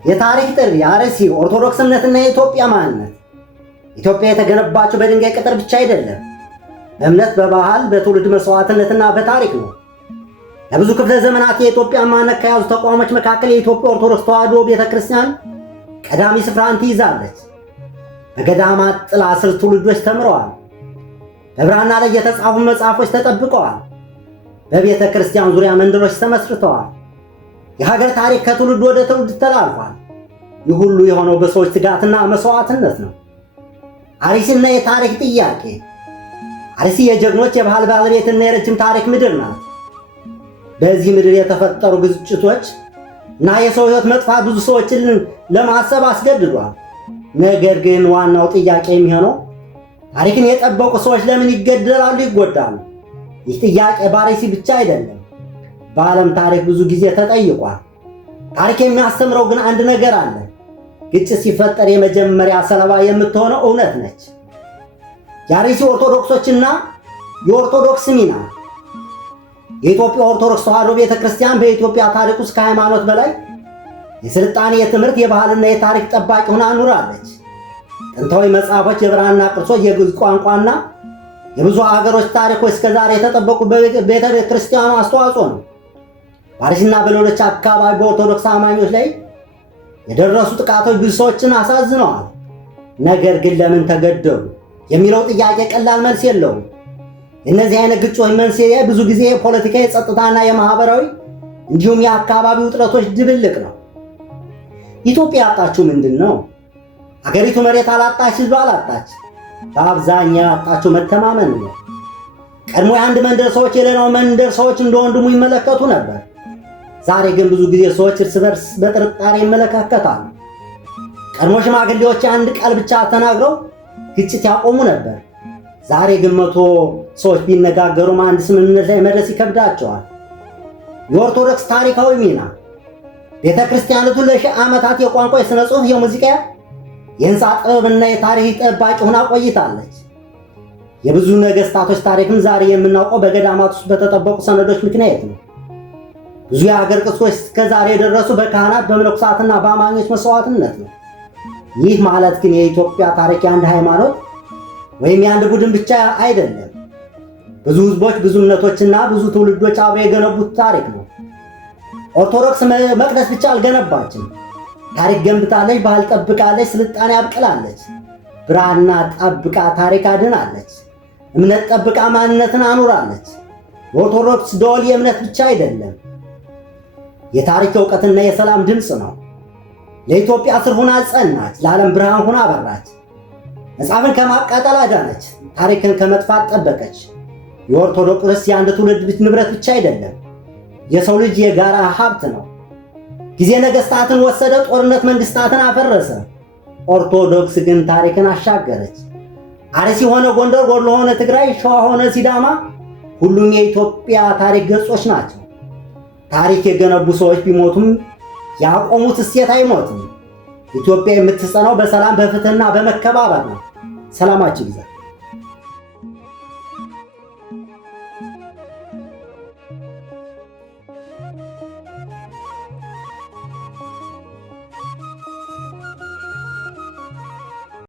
የታሪክ ጥሪ አርሲ ኦርቶዶክስነትና የኢትዮጵያ ማንነት። ኢትዮጵያ የተገነባችው በድንጋይ ቅጥር ብቻ አይደለም፣ በእምነት፣ በባህል፣ በትውልድ መስዋዕትነትና በታሪክ ነው። ለብዙ ክፍለ ዘመናት የኢትዮጵያ ማንነት ከያዙ ተቋሞች መካከል የኢትዮጵያ ኦርቶዶክስ ተዋሕዶ ቤተክርስቲያን ቀዳሚ ስፍራን ትይዛለች። በገዳማት ጥላ ስር ትውልዶች ተምረዋል። በብራና ላይ የተጻፉ መጽሐፎች ተጠብቀዋል። በቤተ ክርስቲያን ዙሪያ መንደሮች ተመስርተዋል። የሀገር ታሪክ ከትውልድ ወደ ትውልድ ተላልፏል። ይህ ሁሉ የሆነው በሰዎች ትጋትና መስዋዕትነት ነው። አርሲና የታሪክ ጥያቄ። አርሲ የጀግኖች የባህል ባለቤትና የረጅም ታሪክ ምድር ናት። በዚህ ምድር የተፈጠሩ ግጭቶች እና የሰው ሕይወት መጥፋት ብዙ ሰዎችን ለማሰብ አስገድዷል። ነገር ግን ዋናው ጥያቄ የሚሆነው ታሪክን የጠበቁ ሰዎች ለምን ይገደላሉ፣ ይጎዳሉ? ይህ ጥያቄ በአርሲ ብቻ አይደለም፣ በዓለም ታሪክ ብዙ ጊዜ ተጠይቋል። ታሪክ የሚያስተምረው ግን አንድ ነገር አለ። ግጭት ሲፈጠር የመጀመሪያ ሰለባ የምትሆነው እውነት ነች። የአርሲ ኦርቶዶክሶችና የኦርቶዶክስ ሚና። የኢትዮጵያ ኦርቶዶክስ ተዋሕዶ ቤተክርስቲያን በኢትዮጵያ ታሪክ ውስጥ ከሃይማኖት በላይ የስልጣኔ፣ የትምህርት፣ የባህልና የታሪክ ጠባቂ ሆና ኑራለች። ጥንታዊ መጽሐፎች፣ የብራና ቅርሶች፣ የግዕዝ ቋንቋና የብዙ ሀገሮች ታሪኮች እስከዛሬ የተጠበቁ ቤተ ክርስቲያኑ አስተዋጽኦ ነው። በአርሲና በሌሎች አካባቢ በኦርቶዶክስ አማኞች ላይ የደረሱ ጥቃቶች ብዙ ሰዎችን አሳዝነዋል። ነገር ግን ለምን ተገደሉ የሚለው ጥያቄ ቀላል መልስ የለውም። የእነዚህ አይነት ግጭቶች መንስኤ ብዙ ጊዜ የፖለቲካ፣ የጸጥታና የማህበራዊ እንዲሁም የአካባቢ ውጥረቶች ድብልቅ ነው። ኢትዮጵያ ያጣችው ምንድን ነው? አገሪቱ መሬት አላጣች፣ ህዝብ አላጣች። በአብዛኛው ያጣችው መተማመን ነው። ቀድሞ የአንድ መንደር ሰዎች የሌላው መንደር ሰዎች እንደ ወንድሙ ይመለከቱ ነበር። ዛሬ ግን ብዙ ጊዜ ሰዎች እርስ በርስ በጥርጣሬ ይመለካከታሉ። ቀድሞ ሽማግሌዎች አንድ ቃል ብቻ ተናግረው ግጭት ያቆሙ ነበር። ዛሬ ግን 100 ሰዎች ቢነጋገሩም አንድ ስምምነት ላይ መድረስ ይከብዳቸዋል። የኦርቶዶክስ ታሪካዊ ሚና። ቤተ ክርስቲያኒቱ ለሺህ ዓመታት የቋንቋ፣ የሥነ ጽሑፍ፣ የሙዚቃ፣ የህንፃ ጥበብና የታሪክ ጠባቂ ሆና ቆይታለች። የብዙ ነገሥታቶች ታሪክም ዛሬ የምናውቀው በገዳማት ውስጥ በተጠበቁ ሰነዶች ምክንያት ነው። ብዙ የሀገር ቅርሶች እስከዛሬ የደረሱ በካህናት፣ በመነኮሳትና በአማኞች መስዋዕትነት ነው። ይህ ማለት ግን የኢትዮጵያ ታሪክ የአንድ ሃይማኖት ወይም የአንድ ቡድን ብቻ አይደለም። ብዙ ህዝቦች፣ ብዙ እምነቶችና ብዙ ትውልዶች አብረው የገነቡት ታሪክ ነው። ኦርቶዶክስ መቅደስ ብቻ አልገነባችም። ታሪክ ገንብታለች፣ ባህል ጠብቃለች፣ ስልጣኔ አብቅላለች። ብራና ጠብቃ ታሪክ አድናለች። እምነት ጠብቃ ማንነትን አኑራለች። የኦርቶዶክስ ደወል የእምነት ብቻ አይደለም፣ የታሪክ እውቀትና የሰላም ድምፅ ነው። ለኢትዮጵያ ስር ሆና ጸናች፣ ለዓለም ብርሃን ሆና አበራች። መጽሐፍን ከማቃጠል አዳነች፣ ታሪክን ከመጥፋት ጠበቀች። የኦርቶዶክስ የአንድ ትውልድ ንብረት ብቻ አይደለም፣ የሰው ልጅ የጋራ ሀብት ነው። ጊዜ ነገሥታትን ወሰደ፣ ጦርነት መንግስታትን አፈረሰ። ኦርቶዶክስ ግን ታሪክን አሻገረች። አርሲ ሆነ ጎንደር፣ ወሎ ሆነ ትግራይ፣ ሸዋ ሆነ ሲዳማ፣ ሁሉም የኢትዮጵያ ታሪክ ገጾች ናቸው። ታሪክ የገነቡ ሰዎች ቢሞቱም ያቆሙት እሴት አይሞትም። ኢትዮጵያ የምትጸናው በሰላም፣ በፍትህና በመከባበር ነው። ሰላማችሁ ይብዛ።